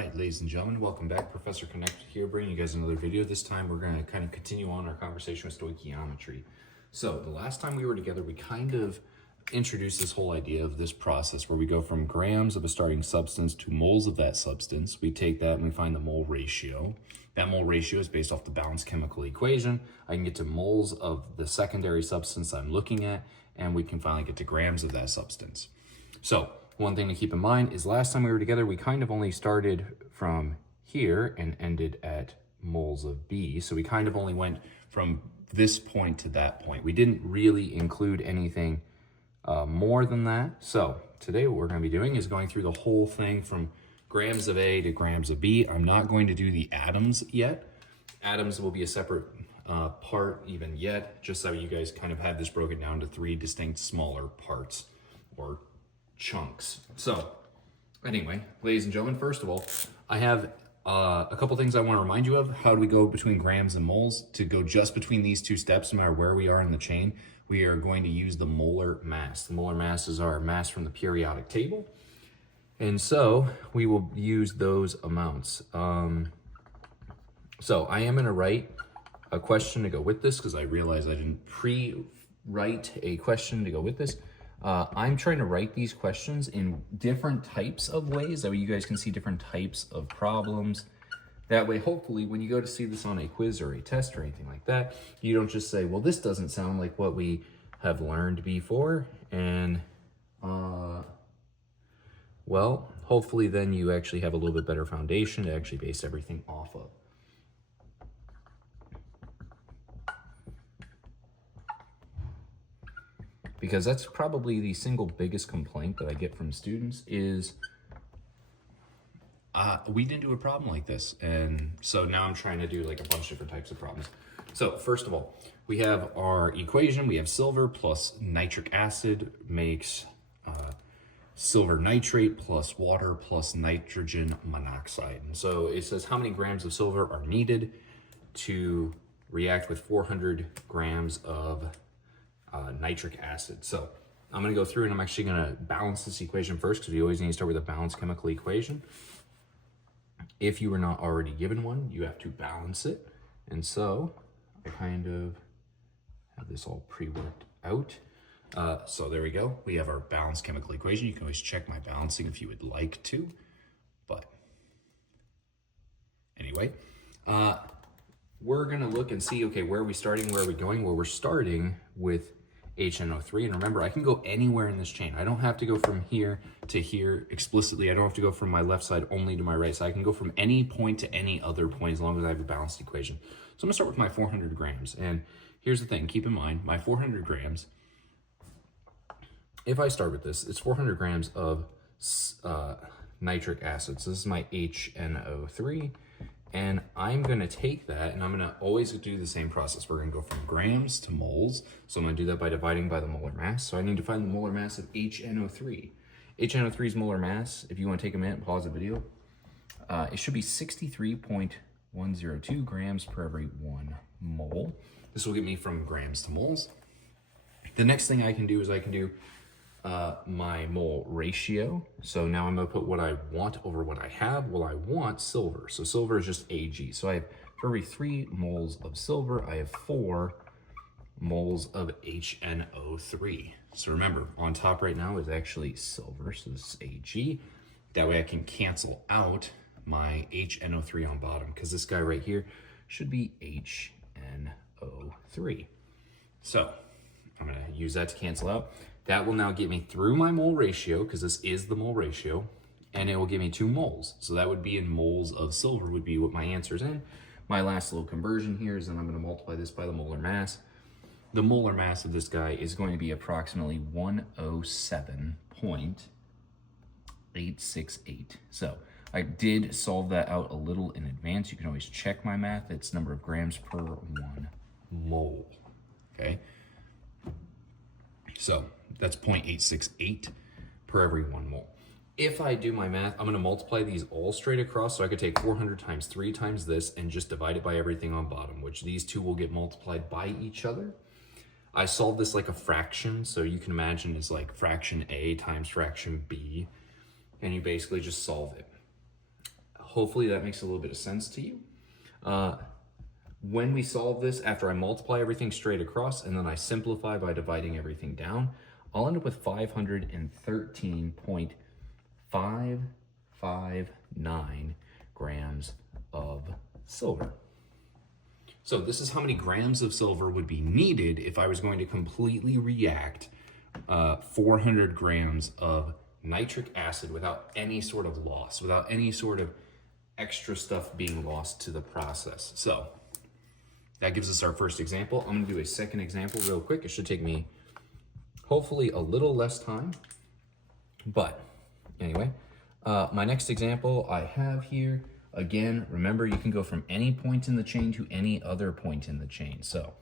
right, ladies and gentlemen, welcome back. Professor Connect here, bringing you guys another video. This time we're going to kind of continue on our conversation with stoichiometry. So the last time we were together, we kind of introduced this whole idea of this process where we go from grams of a starting substance to moles of that substance. We take that and we find the mole ratio. That mole ratio is based off the balanced chemical equation. I can get to moles of the secondary substance I'm looking at, and we can finally get to grams of that substance. So one thing to keep in mind is last time we were together, we kind of only started from here and ended at moles of B. So we kind of only went from this point to that point. We didn't really include anything more than that. So today what we're going to be doing is going through the whole thing from grams of A to grams of B. I'm not going to do the atoms yet. Atoms will be a separate part even yet, just so you guys kind of have this broken down to 3 distinct smaller parts or chunks. So anyway, ladies and gentlemen, first of all, I have a couple things I want to remind you of. How do we go between grams and moles? To go just between these two steps, no matter where we are in the chain, we are going to use the molar mass. The molar mass is our mass from the periodic table. And so we will use those amounts. So I am going to write a question to go with this because I realized I didn't pre-write a question to go with this. I'm trying to write these questions in different types of ways. That way you guys can see different types of problems. That way, hopefully, when you go to see this on a quiz or a test or anything like that, you don't just say, well, this doesn't sound like what we have learned before. And, well, hopefully then you actually have a little bit better foundation to actually base everything off of. Because that's probably the single biggest complaint that I get from students is we didn't do a problem like this. And so now I'm trying to do like a bunch of different types of problems. So first of all, we have our equation. We have silver plus nitric acid makes silver nitrate plus water plus nitrogen monoxide. And so it says how many grams of silver are needed to react with 400 grams of nitric acid. So I'm going to go through and I'm actually going to balance this equation first because we always need to start with a balanced chemical equation. If you were not already given one, you have to balance it. And so I kind of have this all pre-worked out. So there we go. We have our balanced chemical equation. You can always check my balancing if you would like to. But anyway, we're going to look and see, okay, where are we starting? Where are we going? Well, we're starting with HNO3. And remember, I can go anywhere in this chain. I don't have to go from here to here explicitly. I don't have to go from my left side only to my right side. I can go from any point to any other point as long as I have a balanced equation. So I'm going to start with my 400 grams. And here's the thing. Keep in mind, my 400 grams, if I start with this, it's 400 grams of nitric acid. So this is my HNO3. And I'm going to take that and I'm going to always do the same process. We're going to go from grams to moles. So I'm going to do that by dividing by the molar mass. So I need to find the molar mass of HNO3. HNO3's molar mass, if you want to take a minute and pause the video, it should be 63.102 grams per every 1 mole. This will get me from grams to moles. The next thing I can do is I can do my mole ratio. So now I'm going to put what I want over what I have. Well, I want silver. So silver is just Ag. So I have for every 3 moles of silver, I have 4 moles of HNO3. So remember, on top right now is actually silver. So this is Ag. That way I can cancel out my HNO3 on bottom because this guy right here should be HNO3. So I'm going to use that to cancel out. That will now get me through my mole ratio, because this is the mole ratio, and it will give me 2 moles. So that would be in moles of silver would be what my answer is in. My last little conversion here is then I'm going to multiply this by the molar mass. The molar mass of this guy is going to be approximately 107.868. So I did solve that out a little in advance. You can always check my math. It's number of grams per 1 mole. Okay. So that's 0.868 per every 1 mole. If I do my math, I'm going to multiply these all straight across. So I could take 400 times 3 times this and just divide it by everything on bottom, which these two will get multiplied by each other. I solved this like a fraction. So you can imagine it's like fraction A times fraction B. And you basically just solve it. Hopefully that makes a little bit of sense to you. When we solve this, after I multiply everything straight across and then I simplify by dividing everything down, I'll end up with 513.559 grams of silver. So this is how many grams of silver would be needed if I was going to completely react 400 grams of nitric acid without any sort of loss, without any sort of extra stuff being lost to the process. So that gives us our first example. I'm gonna do a second example real quick. It should take me hopefully a little less time, but anyway, my next example I have here, again, remember you can go from any point in the chain to any other point in the chain. So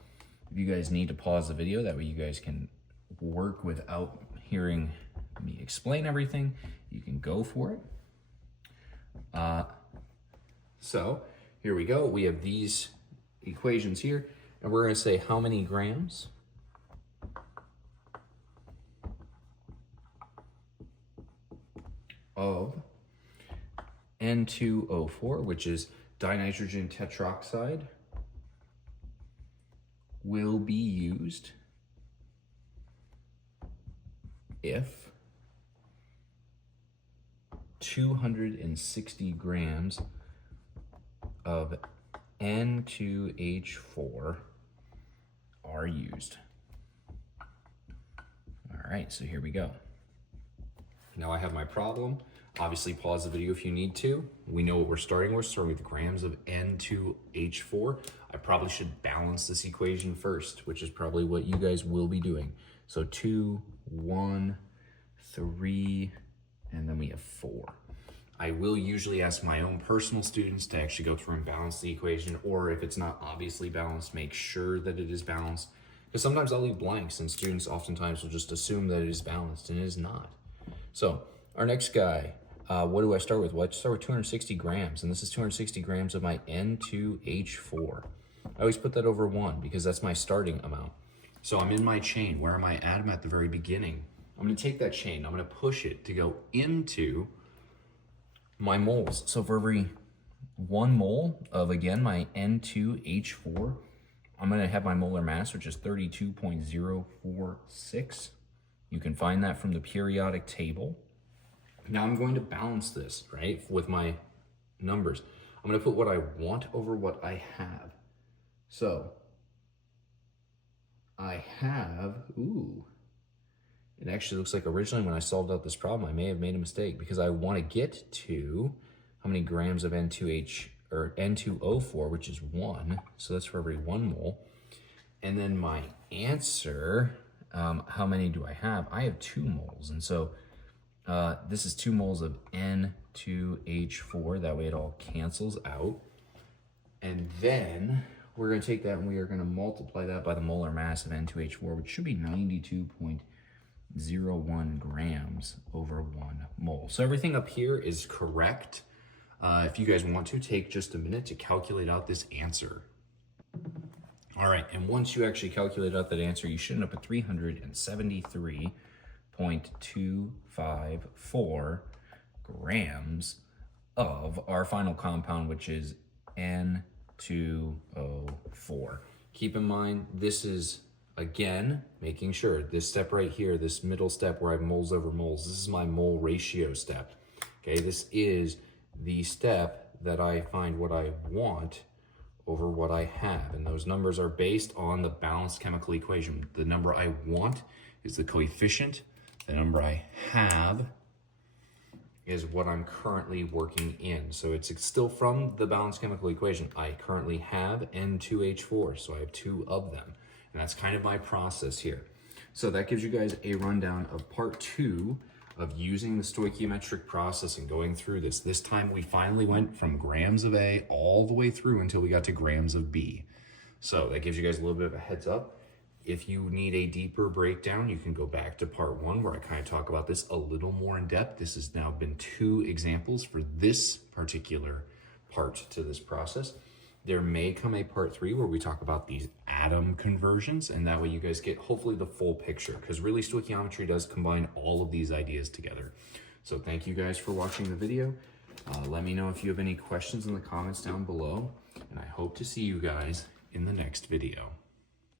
if you guys need to pause the video, that way you guys can work without hearing me explain everything, you can go for it. So here we go. We have these equations here, and we're going to say how many grams of N2O4, which is dinitrogen tetroxide, will be used if 260 grams of N2H4 are used. All right, so here we go. Now I have my problem. Obviously pause the video if you need to. We know what we're starting with. Starting with grams of N2H4. I probably should balance this equation first, which is probably what you guys will be doing. So 2, 1, 3, and then we have 4. I will usually ask my own personal students to actually go through and balance the equation, or if it's not obviously balanced, make sure that it is balanced. Because sometimes I'll leave blanks and students oftentimes will just assume that it is balanced and it is not. So our next guy, what do I start with? Well, I start with 260 grams, and this is 260 grams of my N2H4. I always put that over 1 because that's my starting amount. So I'm in my chain. Where am I at? I'm at the very beginning. I'm going to take that chain. I'm going to push it to go into my moles. So for every 1 mole of, again, my N2H4, I'm going to have my molar mass, which is 32.046. You can find that from the periodic table. Now I'm going to balance this, right, with my numbers. I'm going to put what I want over what I have. So I have, it actually looks like originally when I solved out this problem, I may have made a mistake because I want to get to how many grams of N2O4, which is 1. So that's for every 1 mole. And then my answer, how many do I have? I have 2 moles. And so this is 2 moles of N2H4. That way it all cancels out. And then we're going to take that and we are going to multiply that by the molar mass of N2H4, which should be 92.01 grams over 1 mole. So everything up here is correct. If you guys want to, take just a minute to calculate out this answer. All right, and once you actually calculate out that answer, you should end up at 373.254 grams of our final compound, which is N2O4. Keep in mind, this is, again, making sure this step right here, this middle step where I have moles over moles, this is my mole ratio step. Okay, this is the step that I find what I want over what I have. And those numbers are based on the balanced chemical equation. The number I want is the coefficient. The number I have is what I'm currently working in. So it's still from the balanced chemical equation. I currently have N2H4, so I have 2 of them. And that's kind of my process here. So that gives you guys a rundown of part 2 of using the stoichiometric process and going through this. This time we finally went from grams of A all the way through until we got to grams of B. So that gives you guys a little bit of a heads up. If you need a deeper breakdown, you can go back to part 1 where I kind of talk about this a little more in depth. This has now been 2 examples for this particular part to this process. There may come a part 3 where we talk about these atom conversions, and that way you guys get hopefully the full picture, because really stoichiometry does combine all of these ideas together. So thank you guys for watching the video. Let me know if you have any questions in the comments down below, and I hope to see you guys in the next video.